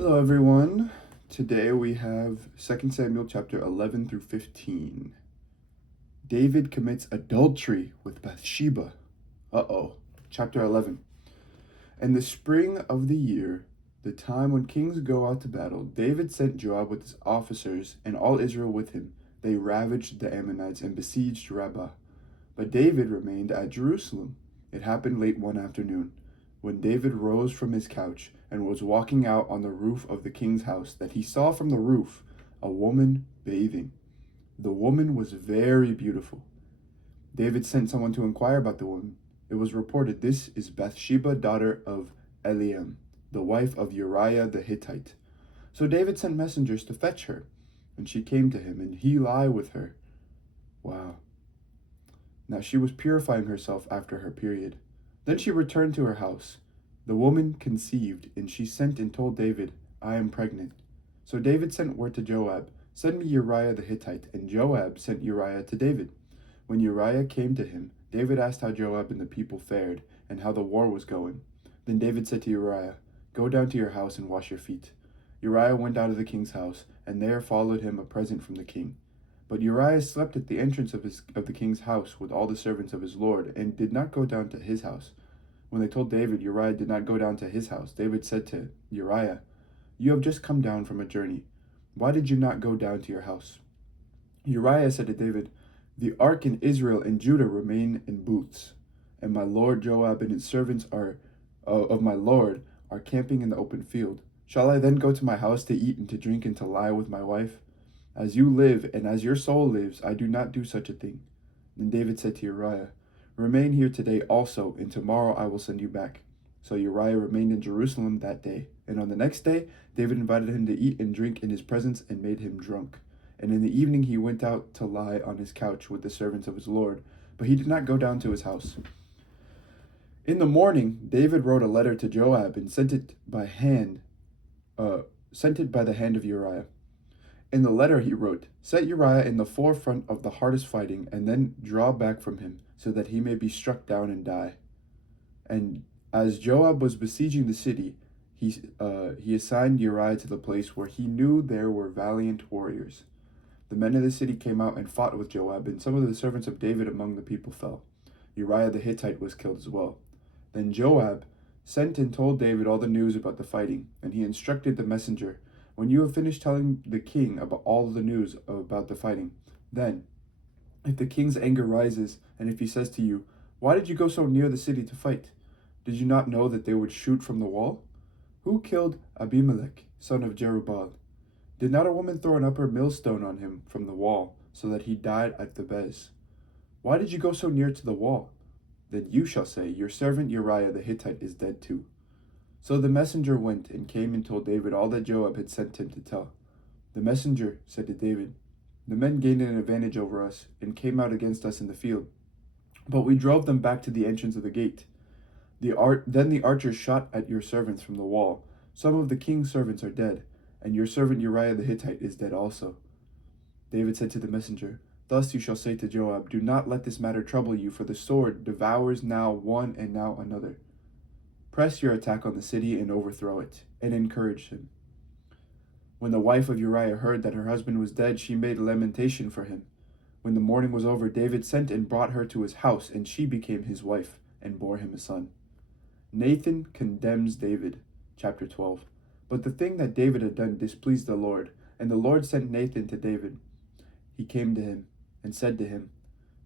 Hello, everyone. Today we have 2 Samuel chapter 11 through 15. David commits adultery with Bathsheba. Chapter 11. In the spring of the year, the time when kings go out to battle, David sent Joab with his officers and all Israel with him. They ravaged the Ammonites and besieged Rabbah. But David remained at Jerusalem. It happened late one afternoon, when David rose from his couch and was walking out on the roof of the king's house, that he saw from the roof a woman bathing. The woman was very beautiful. David sent someone to inquire about the woman. It was reported, "This is Bathsheba, daughter of Eliam, the wife of Uriah the Hittite." So David sent messengers to fetch her, and she came to him, and he lay with her. Wow. Now she was purifying herself after her period. Then she returned to her house. The woman conceived, and she sent and told David, "I am pregnant." So David sent word to Joab, "Send me Uriah the Hittite." And Joab sent Uriah to David. When Uriah came to him, David asked how Joab and the people fared, and how the war was going. Then David said to Uriah, "Go down to your house and wash your feet." Uriah went out of the king's house, and there followed him a present from the king. But Uriah slept at the entrance of the king's house with all the servants of his lord, and did not go down to his house. When they told David Uriah did not go down to his house, David said to Uriah, "You have just come down from a journey. Why did you not go down to your house?" Uriah said to David, "The ark in Israel and Judah remain in booths, and my lord Joab and his servants of my lord are camping in the open field. Shall I then go to my house to eat and to drink and to lie with my wife? As you live, and as your soul lives, I do not do such a thing." Then David said to Uriah, "Remain here today also, and tomorrow I will send you back." So Uriah remained in Jerusalem that day. And on the next day, David invited him to eat and drink in his presence and made him drunk. And in the evening he went out to lie on his couch with the servants of his lord, but he did not go down to his house. In the morning, David wrote a letter to Joab and sent it by the hand of Uriah. In the letter he wrote, "Set Uriah in the forefront of the hardest fighting, and then draw back from him, so that he may be struck down and die." And as Joab was besieging the city, he assigned Uriah to the place where he knew there were valiant warriors. The men of the city came out and fought with Joab, and some of the servants of David among the people fell. Uriah the Hittite was killed as well. Then Joab sent and told David all the news about the fighting, and he instructed the messenger, "When you have finished telling the king about all the news about the fighting, then, if the king's anger rises, and if he says to you, 'Why did you go so near the city to fight? Did you not know that they would shoot from the wall? Who killed Abimelech, son of Jerubbaal? Did not a woman throw an upper millstone on him from the wall, so that he died at Thebez? Why did you go so near to the wall?' Then you shall say, 'Your servant Uriah the Hittite is dead too.'" So the messenger went and came and told David all that Joab had sent him to tell. The messenger said to David, "The men gained an advantage over us and came out against us in the field, but we drove them back to the entrance of the gate. Then the archers shot at your servants from the wall. Some of the king's servants are dead, and your servant Uriah the Hittite is dead also." David said to the messenger, "Thus you shall say to Joab, 'Do not let this matter trouble you, for the sword devours now one and now another. Press your attack on the city and overthrow it,' and encourage him." When the wife of Uriah heard that her husband was dead, she made lamentation for him. When the mourning was over, David sent and brought her to his house, and she became his wife and bore him a son. Nathan condemns David. Chapter 12. But the thing that David had done displeased the Lord, and the Lord sent Nathan to David. He came to him and said to him,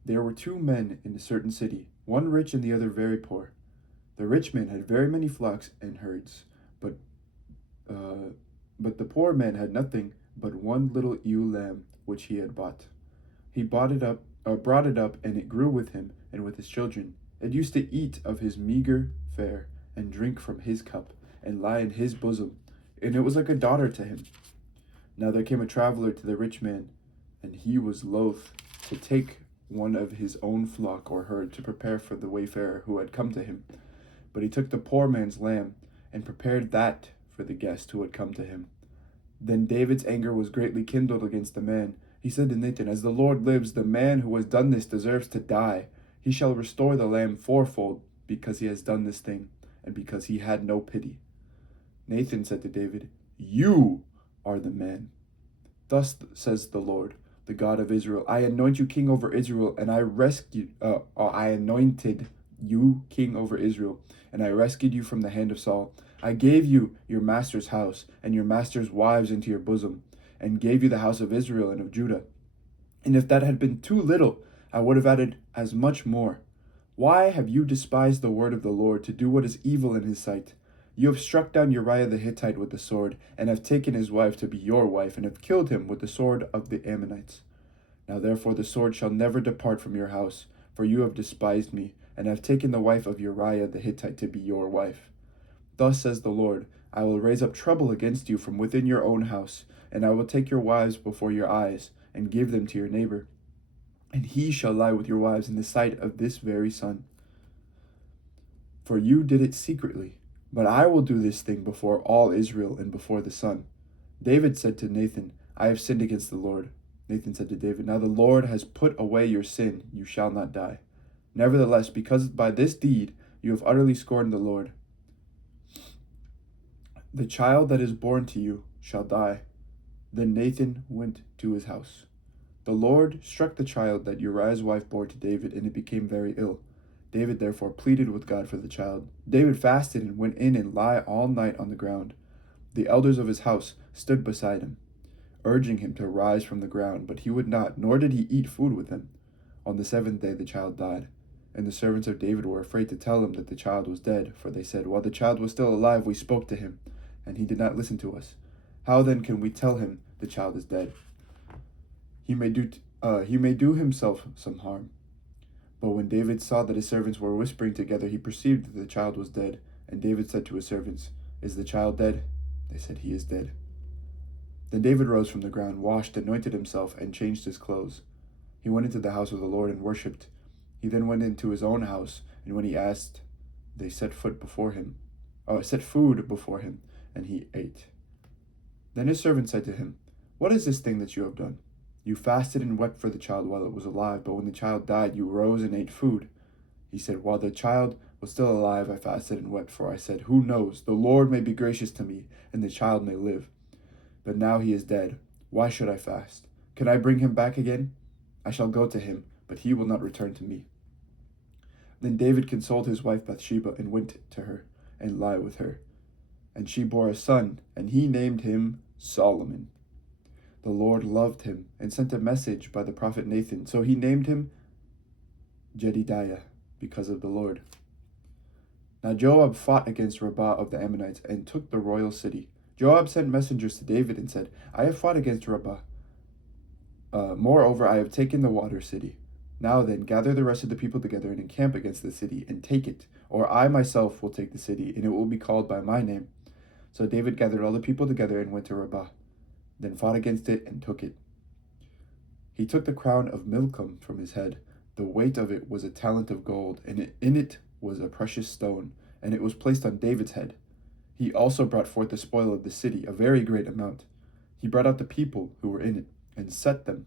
"There were two men in a certain city, one rich and the other very poor. The rich man had very many flocks and herds, but the poor man had nothing but one little ewe lamb which he had bought. He brought it up, and it grew with him and with his children. It used to eat of his meager fare, and drink from his cup, and lie in his bosom, and it was like a daughter to him. Now there came a traveler to the rich man, and he was loath to take one of his own flock or herd to prepare for the wayfarer who had come to him. But he took the poor man's lamb, and prepared that for the guest who had come to him. Then David's anger was greatly kindled against the man. He said to Nathan, 'As the Lord lives, the man who has done this deserves to die. He shall restore the lamb fourfold, because he has done this thing, and because he had no pity.' Nathan said to David, You are the man. Thus says the Lord, the God of Israel, I anoint you king over Israel, and I anointed you king over Israel, and I rescued you from the hand of Saul. I gave you your master's house and your master's wives into your bosom, and gave you the house of Israel and of Judah. And if that had been too little, I would have added as much more. Why have you despised the word of the Lord to do what is evil in his sight? You have struck down Uriah the Hittite with the sword, and have taken his wife to be your wife, and have killed him with the sword of the Ammonites. Now therefore the sword shall never depart from your house, for you have despised me, and have taken the wife of Uriah the Hittite to be your wife. Thus says the Lord, I will raise up trouble against you from within your own house, and I will take your wives before your eyes, and give them to your neighbor. And he shall lie with your wives in the sight of this very sun. For you did it secretly, but I will do this thing before all Israel and before the sun. David said to Nathan, I have sinned against the Lord. Nathan said to David, Now the Lord has put away your sin, you shall not die. Nevertheless, because by this deed you have utterly scorned the Lord, the child that is born to you shall die. Then Nathan went to his house. The Lord struck the child that Uriah's wife bore to David, and it became very ill. David therefore pleaded with God for the child. David fasted and went in and lay all night on the ground. The elders of his house stood beside him, urging him to rise from the ground, but he would not, nor did he eat food with them. On the seventh day the child died, and the servants of David were afraid to tell him that the child was dead, for they said, While the child was still alive, we spoke to him, and he did not listen to us. How then can we tell him the child is dead? He may do himself some harm. But when David saw that his servants were whispering together, he perceived that the child was dead. And David said to his servants, Is the child dead? They said, He is dead. Then David rose from the ground, washed, anointed himself, and changed his clothes. He went into the house of the Lord and worshipped. He then went into his own house, and when he asked, they set food before him, and he ate. Then his servant said to him, What is this thing that you have done? You fasted and wept for the child while it was alive, but when the child died, you rose and ate food. He said, While the child was still alive, I fasted and wept, for I said, Who knows? The Lord may be gracious to me, and the child may live. But now he is dead. Why should I fast? Can I bring him back again? I shall go to him, but he will not return to me. Then David consoled his wife Bathsheba and went to her and lay with her. And she bore a son, and he named him Solomon. The Lord loved him and sent a message by the prophet Nathan, so he named him Jedidiah, because of the Lord. Now Joab fought against Rabbah of the Ammonites and took the royal city. Joab sent messengers to David and said, I have fought against Rabbah. Moreover, I have taken the water city. Now then, gather the rest of the people together and encamp against the city and take it, or I myself will take the city, and it will be called by my name. So David gathered all the people together and went to Rabbah, then fought against it and took it. He took the crown of Milcom from his head. The weight of it was a talent of gold, and in it was a precious stone, and it was placed on David's head. He also brought forth the spoil of the city, a very great amount. He brought out the people who were in it, and set them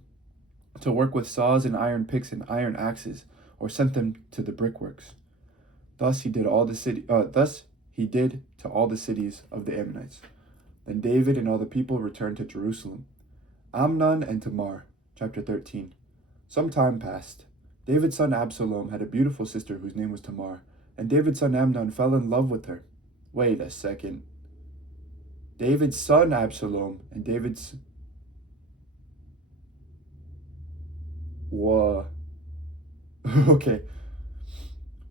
to work with saws and iron picks and iron axes, or sent them to the brickworks. Thus he did to all the cities of the Ammonites. Then David and all the people returned to Jerusalem. Amnon and Tamar, chapter 13. Some time passed. David's son Absalom had a beautiful sister whose name was Tamar, and David's son Amnon fell in love with her. Wait a second. David's son Absalom and David's... Whoa. Okay.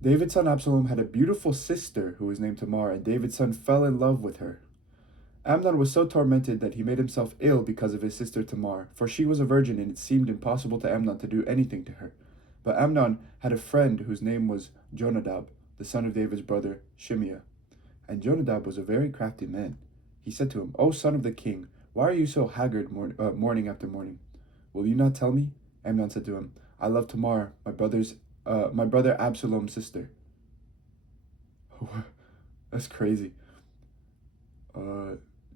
David's son Absalom had a beautiful sister who was named Tamar, and David's son fell in love with her. Amnon was so tormented that he made himself ill because of his sister Tamar, for she was a virgin, and it seemed impossible to Amnon to do anything to her. But Amnon had a friend whose name was Jonadab, the son of David's brother Shimeah. And Jonadab was a very crafty man. He said to him, O son of the king, why are you so haggard morning after morning? Will you not tell me? Amnon said to him, I love Tamar, my brother Absalom's sister. That's crazy.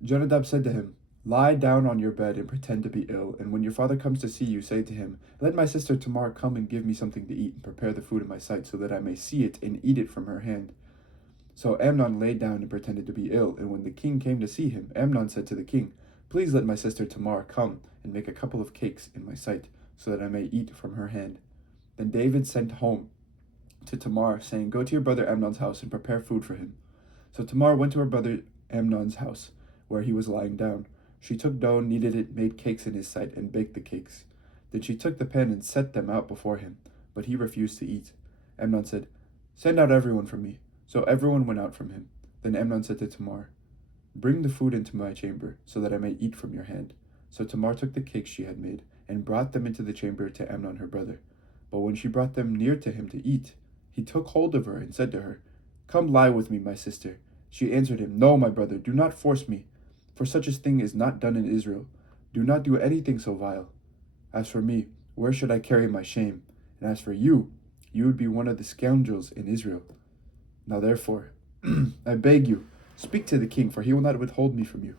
Jonadab said to him, Lie down on your bed and pretend to be ill, and when your father comes to see you, say to him, Let my sister Tamar come and give me something to eat, and prepare the food in my sight, so that I may see it and eat it from her hand. So Amnon lay down and pretended to be ill, and when the king came to see him, Amnon said to the king, "Please let my sister Tamar come and make a couple of cakes in my sight, so that I may eat from her hand." Then David sent home to Tamar, saying, "Go to your brother Amnon's house and prepare food for him." So Tamar went to her brother Amnon's house, where he was lying down. She took dough, kneaded it, made cakes in his sight, and baked the cakes. Then she took the pan and set them out before him, but he refused to eat. Amnon said, "Send out everyone from me." So everyone went out from him. Then Amnon said to Tamar, "Bring the food into my chamber, so that I may eat from your hand." So Tamar took the cakes she had made, and brought them into the chamber to Amnon her brother. But when she brought them near to him to eat, he took hold of her and said to her, "Come lie with me, my sister." She answered him, "No, my brother, do not force me, for such a thing is not done in Israel. Do not do anything so vile. As for me, where should I carry my shame? And as for you, you would be one of the scoundrels in Israel. Now therefore, I beg you, speak to the king, for he will not withhold me from you."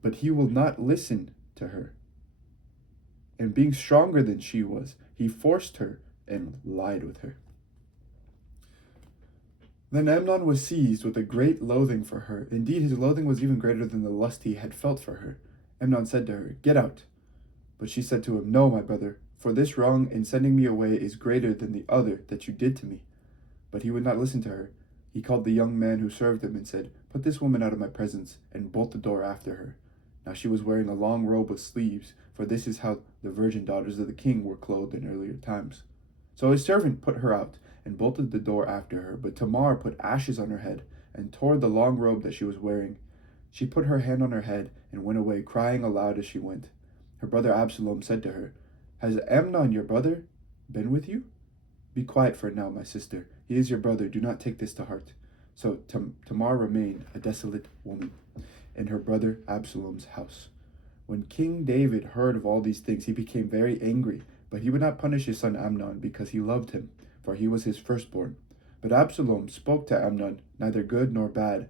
But he will not listen to her. And being stronger than she was, he forced her and lied with her. Then Amnon was seized with a great loathing for her. Indeed, his loathing was even greater than the lust he had felt for her. Amnon said to her, "Get out." But she said to him, "No, my brother, for this wrong in sending me away is greater than the other that you did to me." But he would not listen to her. He called the young man who served him and said, "Put this woman out of my presence, and bolt the door after her." Now she was wearing a long robe with sleeves, for this is how the virgin daughters of the king were clothed in earlier times. So his servant put her out, and bolted the door after her. But Tamar put ashes on her head, and tore the long robe that she was wearing. She put her hand on her head, and went away, crying aloud as she went. Her brother Absalom said to her, "Has Amnon your brother been with you? Be quiet for now, my sister. He is your brother. Do not take this to heart." So Tamar remained a desolate woman in her brother Absalom's house. When King David heard of all these things, he became very angry, but he would not punish his son Amnon, because he loved him, for he was his firstborn. But Absalom spoke to Amnon neither good nor bad,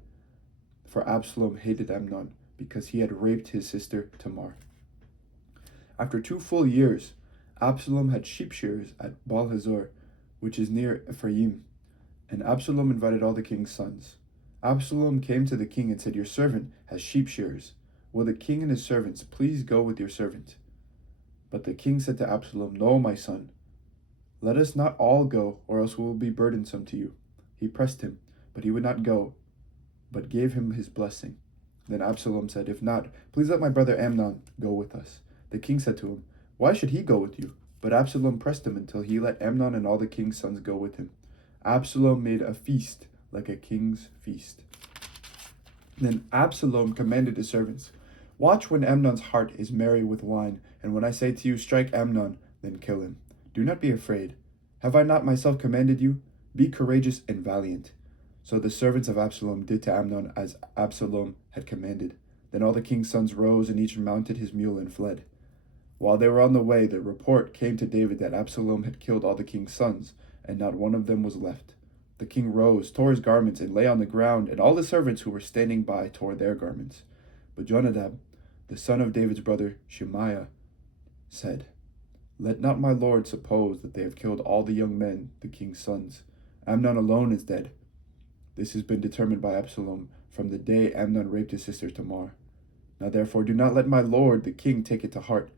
for Absalom hated Amnon, because he had raped his sister Tamar. After 2 full years, Absalom had sheep shearers at Baal-hazor, which is near Ephraim, and Absalom invited all the king's sons. Absalom came to the king and said, "Your servant has sheep shearers. Will the king and his servants please go with your servant?" But the king said to Absalom, "No, my son. Let us not all go, or else we will be burdensome to you." He pressed him, but he would not go, but gave him his blessing. Then Absalom said, "If not, please let my brother Amnon go with us." The king said to him, "Why should he go with you?" But Absalom pressed him until he let Amnon and all the king's sons go with him. Absalom made a feast like a king's feast. Then Absalom commanded his servants, "Watch when Amnon's heart is merry with wine, and when I say to you, 'Strike Amnon,' then kill him. Do not be afraid. Have I not myself commanded you? Be courageous and valiant." So the servants of Absalom did to Amnon as Absalom had commanded. Then all the king's sons rose, and each mounted his mule and fled. While they were on the way, the report came to David that Absalom had killed all the king's sons, and not one of them was left. The king rose, tore his garments, and lay on the ground, and all the servants who were standing by tore their garments. But Jonadab, the son of David's brother Shemaiah, said, "Let not my lord suppose that they have killed all the young men, the king's sons. Amnon alone is dead. This has been determined by Absalom from the day Amnon raped his sister Tamar. Now therefore do not let my lord the king take it to heart,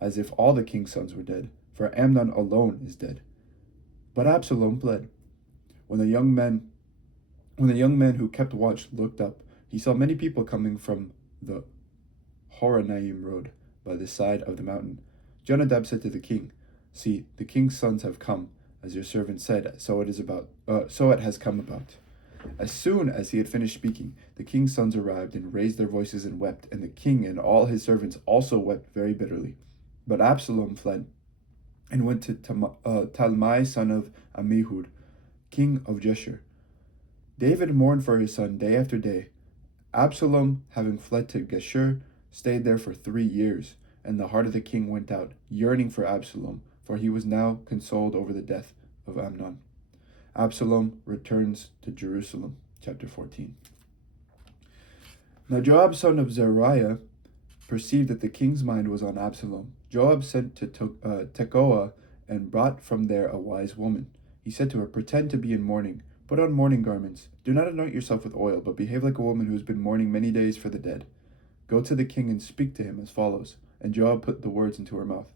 as if all the king's sons were dead, for Amnon alone is dead." But Absalom fled. When the young man who kept watch looked up, he saw many people coming from the Horonaim road by the side of the mountain. Jonadab said to the king, "See, the king's sons have come, as your servant said, so it has come about." As soon as he had finished speaking, the king's sons arrived and raised their voices and wept, and the king and all his servants also wept very bitterly. But Absalom fled and went to Talmai, son of Ammihud, king of Geshur. David mourned for his son day after day. Absalom, having fled to Geshur, stayed there for 3 years, and the heart of the king went out, yearning for Absalom, for he was now consoled over the death of Amnon. Absalom returns to Jerusalem. Chapter 14. Now Joab, son of Zeruiah, perceived that the king's mind was on Absalom. Joab sent to Tekoa and brought from there a wise woman. He said to her, "Pretend to be in mourning, Put on mourning garments. Do not anoint yourself with oil, but behave like a woman who has been mourning many days for the dead. Go to the king and speak to him as follows." And Joab put the words into her mouth.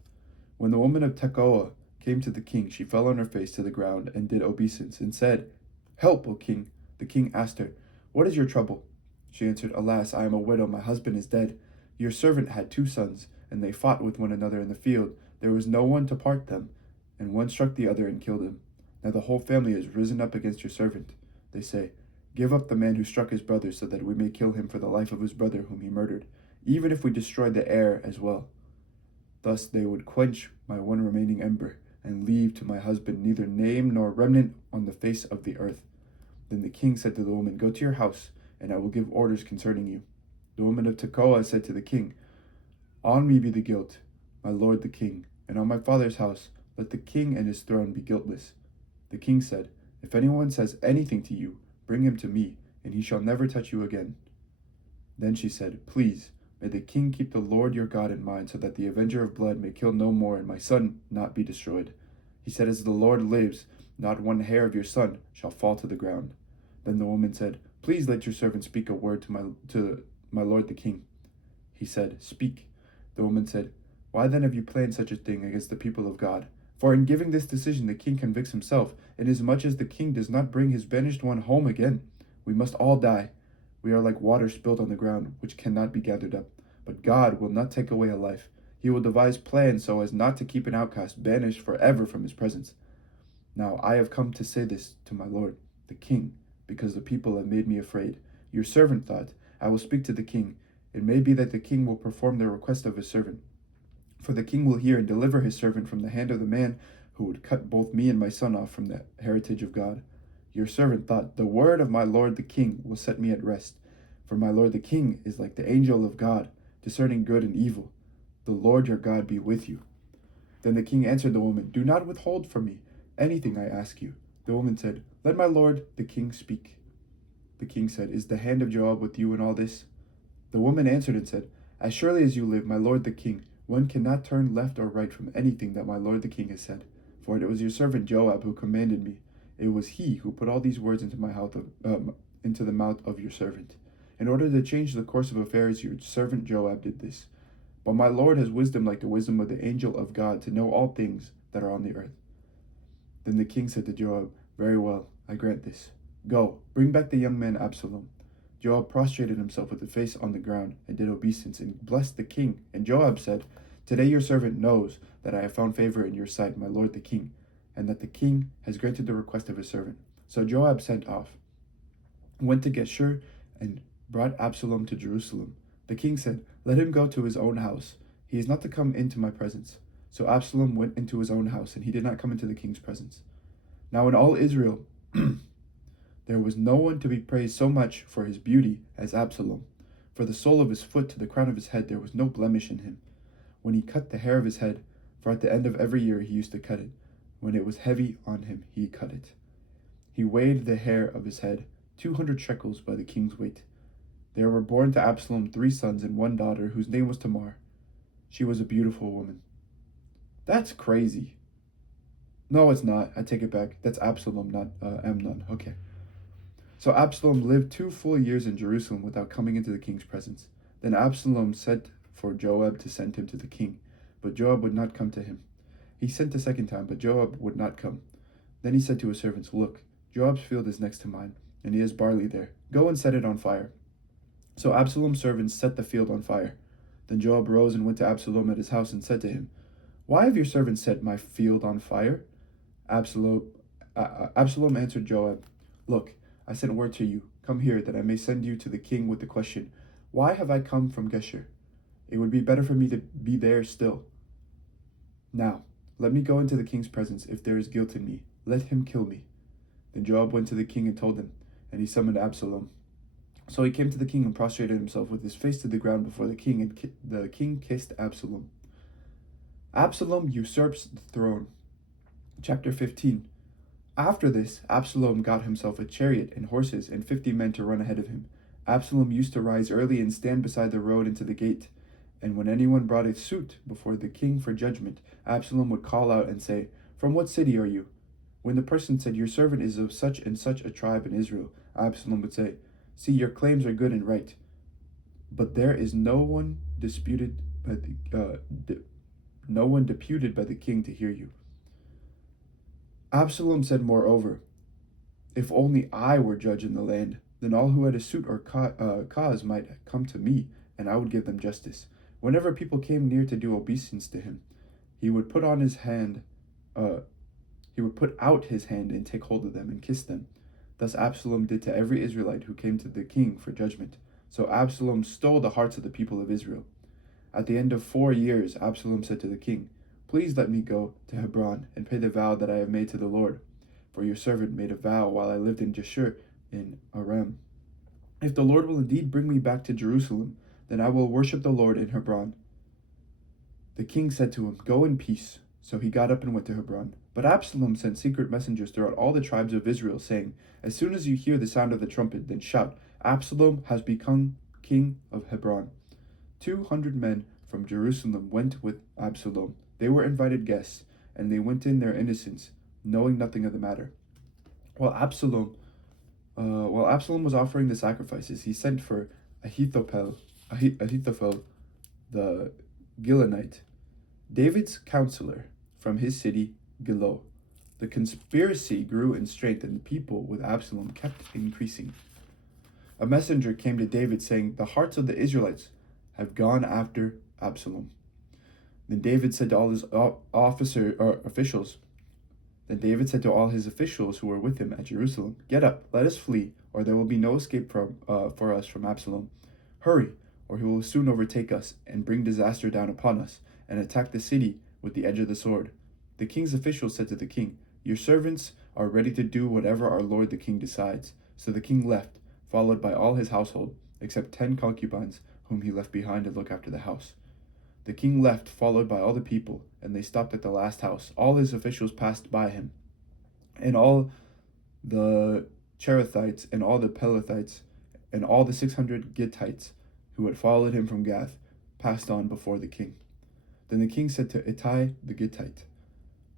When the woman of Tekoa came to the king, she fell on her face to the ground and did obeisance, and said, "Help, O king." The king asked her, "What is your trouble?" She answered, "Alas, I am a widow, my husband is dead. Your servant had 2 sons, and they fought with one another in the field. There was no one to part them, and one struck the other and killed him. Now the whole family has risen up against your servant. They say, 'Give up the man who struck his brother, so that we may kill him for the life of his brother whom he murdered, even if we destroy the heir as well.' Thus they would quench my one remaining ember, and leave to my husband neither name nor remnant on the face of the earth." Then the king said to the woman, "Go to your house, and I will give orders concerning you." The woman of Tekoa said to the king, "On me be the guilt, my lord the king, and on my father's house let the king and his throne be guiltless." The king said, "If anyone says anything to you, bring him to me, and he shall never touch you again." Then she said, "Please, may the king keep the Lord your God in mind, so that the avenger of blood may kill no more, and my son not be destroyed." He said, "As the Lord lives, not one hair of your son shall fall to the ground." Then the woman said, "Please let your servant speak a word to my lord the king." He said, "Speak." The woman said, "Why then have you planned such a thing against the people of God? For in giving this decision the king convicts himself, inasmuch as the king does not bring his banished one home again. We must all die. We are like water spilled on the ground, which cannot be gathered up. But God will not take away a life. He will devise plans so as not to keep an outcast banished forever from his presence. Now I have come to say this to my lord, the king, because the people have made me afraid. Your servant thought, I will speak to the king. It may be that the king will perform the request of his servant. For the king will hear and deliver his servant from the hand of the man who would cut both me and my son off from the heritage of God. Your servant thought, the word of my lord the king will set me at rest. For my lord the king is like the angel of God, discerning good and evil. The Lord your God be with you." Then the king answered the woman, "Do not withhold from me anything I ask you." The woman said, "Let my lord the king speak." The king said, "Is the hand of Joab with you in all this?" The woman answered and said, "As surely as you live, my lord the king, one cannot turn left or right from anything that my lord the king has said. For it was your servant Joab who commanded me. It was he who put all these words into the mouth of your servant. In order to change the course of affairs, your servant Joab did this. But my lord has wisdom like the wisdom of the angel of God to know all things that are on the earth." Then the king said to Joab, "Very well, I grant this. Go, bring back the young man Absalom." Joab prostrated himself with his face on the ground and did obeisance and blessed the king. And Joab said, "Today your servant knows that I have found favor in your sight, my lord the king, and that the king has granted the request of his servant." So Joab sent off, went to Geshur, and brought Absalom to Jerusalem. The king said, "Let him go to his own house. He is not to come into my presence." So Absalom went into his own house, and he did not come into the king's presence. Now in all Israel there was no one to be praised so much for his beauty as Absalom. For the sole of his foot to the crown of his head there was no blemish in him. When he cut the hair of his head, for at the end of every year he used to cut it, when it was heavy on him he cut it. He weighed the hair of his head 200 shekels by the king's weight. There were born to Absalom 3 sons and 1 daughter, whose name was Tamar. She was a beautiful woman. That's crazy. No, it's not. I take it back. That's Absalom, not Amnon. Okay. So Absalom lived 2 full years in Jerusalem without coming into the king's presence. Then Absalom sent for Joab to send him to the king, but Joab would not come to him. He sent a second time, but Joab would not come. Then he said to his servants, "Look, Joab's field is next to mine, and he has barley there. Go and set it on fire." So Absalom's servants set the field on fire. Then Joab rose and went to Absalom at his house and said to him, "Why have your servants set my field on fire?" Absalom answered Joab, "Look, I sent word to you, 'Come here, that I may send you to the king with the question, why have I come from Geshur? It would be better for me to be there still. Now, let me go into the king's presence. If there is guilt in me, let him kill me." Then Joab went to the king and told him, and he summoned Absalom. So he came to the king and prostrated himself with his face to the ground before the king, and the king kissed Absalom. Absalom usurps the throne. Chapter 15. After this, Absalom got himself a chariot and horses and 50 men to run ahead of him. Absalom used to rise early and stand beside the road into the gate. And when anyone brought a suit before the king for judgment, Absalom would call out and say, "From what city are you?" When the person said, "Your servant is of such and such a tribe in Israel," Absalom would say, "See, your claims are good and right, but there is no one deputed by the king to hear you." Absalom said, moreover, "If only I were judge in the land, then all who had a suit or cause might come to me, and I would give them justice." Whenever people came near to do obeisance to him, he would put on his hand, he would put out his hand and take hold of them and kiss them. Thus Absalom did to every Israelite who came to the king for judgment. So Absalom stole the hearts of the people of Israel. At the end of 4 years, Absalom said to the king, "Please let me go to Hebron and pay the vow that I have made to the Lord. For your servant made a vow while I lived in Geshur in Aram. If the Lord will indeed bring me back to Jerusalem, then I will worship the Lord in Hebron." The king said to him, "Go in peace." So he got up and went to Hebron. But Absalom sent secret messengers throughout all the tribes of Israel, saying, "As soon as you hear the sound of the trumpet, then shout, 'Absalom has become king of Hebron.'" 200 men from Jerusalem went with Absalom. They were invited guests, and they went in their innocence, knowing nothing of the matter. While Absalom was offering the sacrifices, he sent for Ahithophel, the Gilonite, David's counselor, from his city Gilo. The conspiracy grew in strength, and the people with Absalom kept increasing. A messenger came to David, saying, "The hearts of the Israelites have gone after Absalom." Then David said to all his officials who were with him at Jerusalem, "Get up, let us flee, or there will be no escape for us from Absalom. Hurry, or he will soon overtake us and bring disaster down upon us, and attack the city with the edge of the sword." The king's officials said to the king, "Your servants are ready to do whatever our lord the king decides." So the king left, followed by all his household, except 10 concubines whom he left behind to look after the house. The king left, followed by all the people, and they stopped at the last house. All his officials passed by him, and all the Cherethites, and all the Pelethites, and all the 600 Gittites who had followed him from Gath passed on before the king. Then the king said to Ittai the Gittite,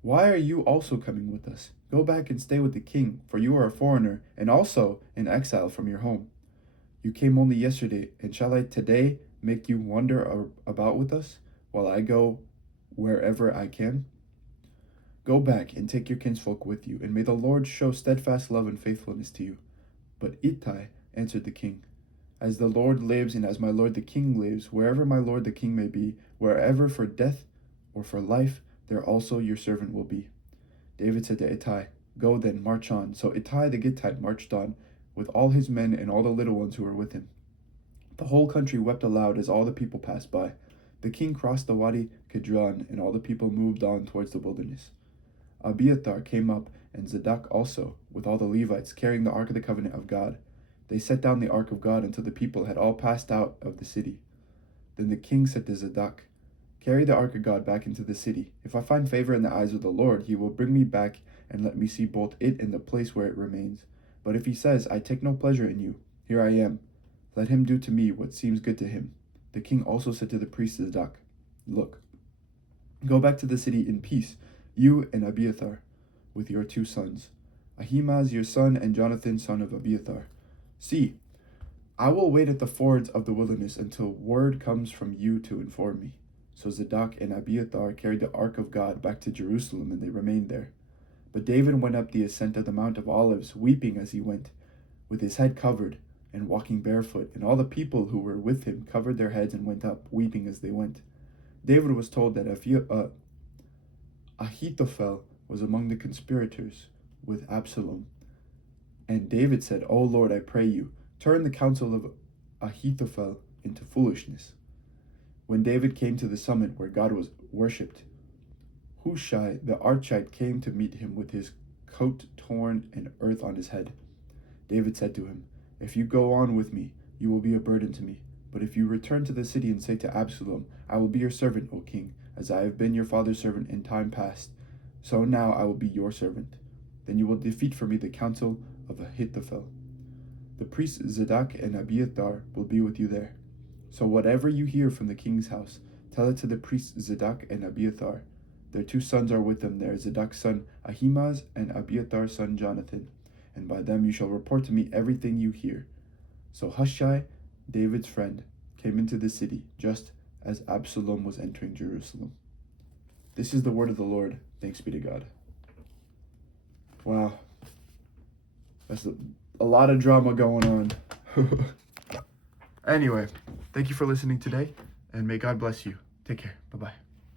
"Why are you also coming with us? Go back and stay with the king, for you are a foreigner, and also in exile from your home. You came only yesterday, and shall I today make you wander about with us, while I go wherever I can? Go back and take your kinsfolk with you, and may the Lord show steadfast love and faithfulness to you." But Ittai answered the king, "As the Lord lives, and as my lord the king lives, wherever my lord the king may be, wherever for death or for life, there also your servant will be." David said to Ittai, "Go then, march on." So Ittai the Gittite marched on, with all his men and all the little ones who were with him. The whole country wept aloud as all the people passed by. The king crossed the Wadi Kidron, and all the people moved on towards the wilderness. Abiathar came up, and Zadok also, with all the Levites, carrying the ark of the covenant of God. They set down the ark of God until the people had all passed out of the city. Then the king said to Zadok, "Carry the ark of God back into the city. If I find favor in the eyes of the Lord, he will bring me back and let me see both it and the place where it remains. But if he says, 'I take no pleasure in you, here I am,' let him do to me what seems good to him." The king also said to the priest Zadok, "Look, go back to the city in peace, you and Abiathar, with your 2 sons, Ahimaaz your son and Jonathan son of Abiathar. See, I will wait at the fords of the wilderness until word comes from you to inform me." So Zadok and Abiathar carried the ark of God back to Jerusalem, and they remained there. But David went up the ascent of the Mount of Olives, weeping as he went, with his head covered, and walking barefoot, and all the people who were with him covered their heads and went up, weeping as they went. David was told that Ahithophel was among the conspirators with Absalom. And David said, "O Lord, I pray you, turn the counsel of Ahithophel into foolishness." When David came to the summit where God was worshipped, Hushai the Archite came to meet him with his coat torn and earth on his head. David said to him, "If you go on with me, you will be a burden to me. But if you return to the city and say to Absalom, 'I will be your servant, O king, as I have been your father's servant in time past, so now I will be your servant,' then you will defeat for me the counsel of Ahithophel. The priests Zadok and Abiathar will be with you there. So whatever you hear from the king's house, tell it to the priests Zadok and Abiathar, Their 2 sons are with them there, Zadok's son Ahimaaz and Abiatar's son Jonathan. And by them you shall report to me everything you hear. So Hushai, David's friend, came into the city just as Absalom was entering Jerusalem. This is the word of the Lord. Thanks be to God. Wow. That's a lot of drama going on. Anyway, thank you for listening today, and may God bless you. Take care. Bye-bye.